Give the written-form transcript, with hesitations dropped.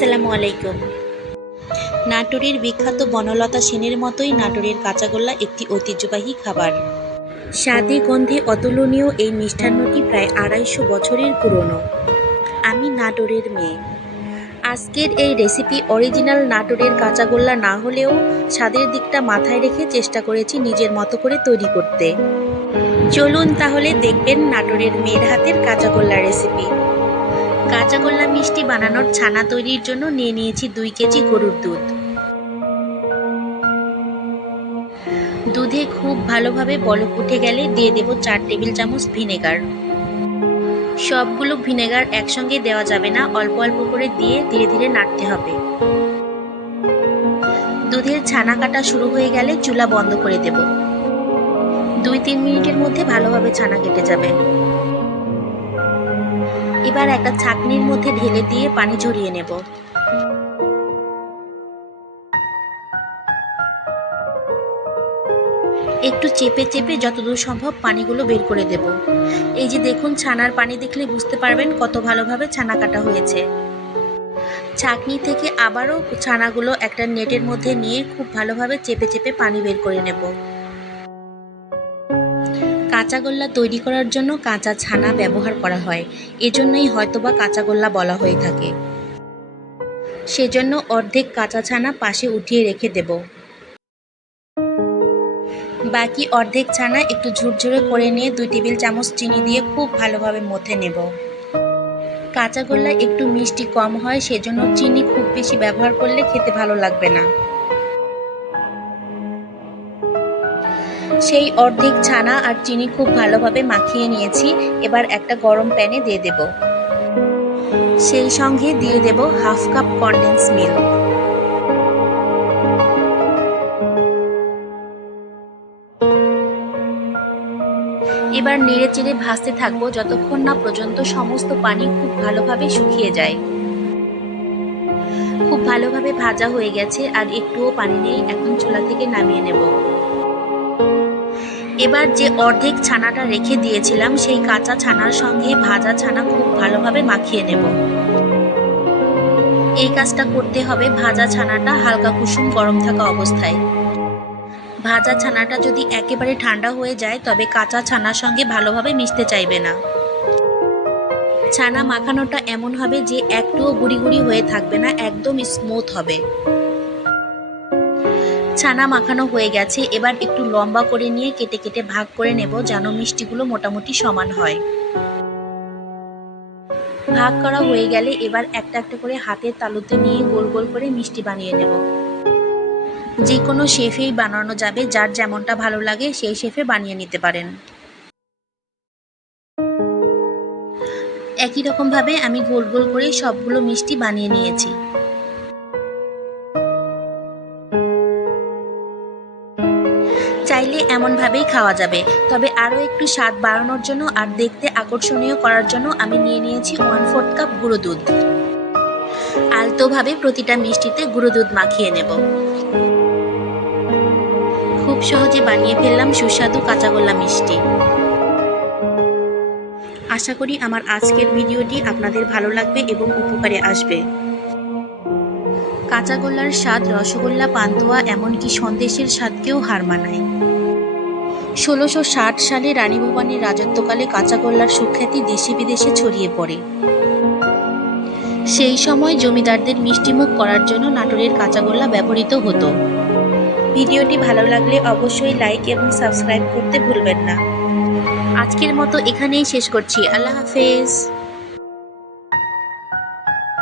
আসসালামু আলাইকুম। নাটোরের বিখ্যাত বনলতা সেনের মতোই নাটোরের কাঁচাগোল্লা একটি ঐতিহ্যবাহী খাবার। স্বাদে গন্ধে অতুলনীয় এই মিষ্টান্নটি প্রায় ২৫০ বছরের পুরনো। আমি নাটোরের মেয়ে। আজকের এই রেসিপি অরিজিনাল নাটোরের কাঁচাগোল্লা না হলেও স্বাদের দিকটা মাথায় রেখে চেষ্টা করেছি নিজের মতো করে তৈরি করতে। চলুন তাহলে দেখবেন নাটোরের মেয়ের হাতের কাঁচাগোল্লা রেসিপি। কাঁচাগোল্লা মিষ্টি বানানোর ছানা তৈরির জন্য নিয়ে নিয়েছি ২ কেজি গরুর দুধ। দুধে খুব ভালোভাবে বলক উঠে গেলে দিয়ে দেব ৪ টেবিল চামচ ভিনেগার। সবগুলো ভিনেগার একসঙ্গে দেওয়া যাবে না, অল্প অল্প করে দিয়ে ধীরে ধীরে নাড়তে হবে। দুধের ছানা কাটা শুরু হয়ে গেলে চুলা বন্ধ করে দেব। ২-৩ মিনিটের মধ্যে ভালোভাবে ছানা কেটে যাবে। এবার একটা ছাঁকনির মধ্যে ঢেলে দিয়ে পানি ঝরিয়ে নেব। একটু চেপে চেপে যতদূর সম্ভব পানিগুলো বের করে দেব। এই যে দেখুন, ছানার পানি দেখলে বুঝতে পারবেন কত ভালোভাবে ছানা কাটা হয়েছে। ছাঁকনি থেকে আবারও ছানাগুলো একটা নেটের মধ্যে নিয়ে খুব ভালোভাবে চেপে চেপে পানি বের করে নেব। কাঁচাগোল্লা তৈরি করার জন্য কাঁচা ছানা ব্যবহার করা হয়, এজন্যই হয়তোবা কাঁচাগোল্লা বলা হয়ে থাকে। সেজন্য অর্ধেক কাঁচা ছানা পাশে উঠিয়ে রেখে দেব। বাকি অর্ধেক ছানা একটু ঝুরঝুরে করে নিয়ে ২ টেবিল চামচ চিনি দিয়ে খুব ভালোভাবে মথে নেব। কাঁচাগোল্লা একটু মিষ্টি কম হয়, সেজন্য চিনি খুব বেশি ব্যবহার করলে খেতে ভালো লাগবে না। সেই অর্ধেক ছানা আর চিনি খুব ভালোভাবে মাখিয়ে নিয়েছি। এবার একটা গরম প্যানে দিয়ে দেব। সেই সঙ্গে দিয়ে দেব হাফ কাপ কনডেন্স মিল্ক। এবার নেড়ে চেড়ে ভাজতে থাকবো যতক্ষণ না পর্যন্ত সমস্ত পানি খুব ভালোভাবে শুকিয়ে যায়। খুব ভালোভাবে ভাজা হয়ে গেছে আর একটুও পানি নেই। এখন চুলা থেকে নামিয়ে নেব। এবার যে অর্ধেক ছানাটা রেখে দিয়েছিলাম সেই কাঁচা ছানার সঙ্গে ভাজা ছানা খুব ভালোভাবে মাখিয়ে নেব। এই কাজটা করতে হবে ভাজা ছানাটা হালকা কুসুম গরম থাকা অবস্থায়। ভাজা ছানাটা যদি একেবারে ঠান্ডা হয়ে যায় তবে কাঁচা ছানার সঙ্গে ভালোভাবে মিশতে চাইবে না। ছানা মাখানোটা এমন হবে যে একটুও গুঁড়ি গুঁড়ি হয়ে থাকবে না, একদম স্মুথ হবে। ছানা মাখানো হয়ে গেছে। এবার একটু লম্বা করে নিয়ে কেটে কেটে ভাগ করে নেব যেন মিষ্টিগুলো মোটামুটি সমান হয়। ভাগ করা হয়ে গেলে এবার একটা একটা করে হাতের তালুতে নিয়ে গোল গোল করে মিষ্টি বানিয়ে নেব। যে কোনো শেফেই বানানো যাবে, যার যেমনটা ভালো লাগে সেই শেফে বানিয়ে নিতে পারেন। একই রকমভাবে আমি গোল গোল করে সবগুলো মিষ্টি বানিয়ে নিয়েছি। চাইলে এমনভাবেই খাওয়া যাবে, তবে আরও একটু স্বাদ বাড়ানোর জন্য আর দেখতে আকর্ষণীয় করার জন্য আমি নিয়ে নিয়েছি 1/4 কাপ গুঁড়ো দুধ। আলতোভাবে প্রতিটা মিষ্টিতে গুঁড়ো দুধ মাখিয়ে নেব। খুব সহজে বানিয়ে ফেললাম সুস্বাদু কাঁচাগোল্লা মিষ্টি। আশা করি আমার আজকের ভিডিওটি আপনাদের ভালো লাগবে এবং উপকারে আসবে। কাঁচাগোল্লার স্বাদ রসগোল্লা, পান্তুয়া, এমনকি সন্দেশের স্বাদকেও হার মানায়। ১৬৬০ সালে রানী ভবানীর রাজত্বকালে কাঁচাগোল্লার সুখ্যাতি দেশে বিদেশে ছড়িয়ে পড়ে। সেই সময় জমিদারদের মিষ্টিমুখ করার জন্য নাটোরের কাঁচাগোল্লা ব্যবহৃত হতো। ভিডিওটি ভালো লাগলে অবশ্যই লাইক এবং সাবস্ক্রাইব করতে ভুলবেন না। আজকের মতো এখানেই শেষ করছি। আল্লাহ হাফেজ।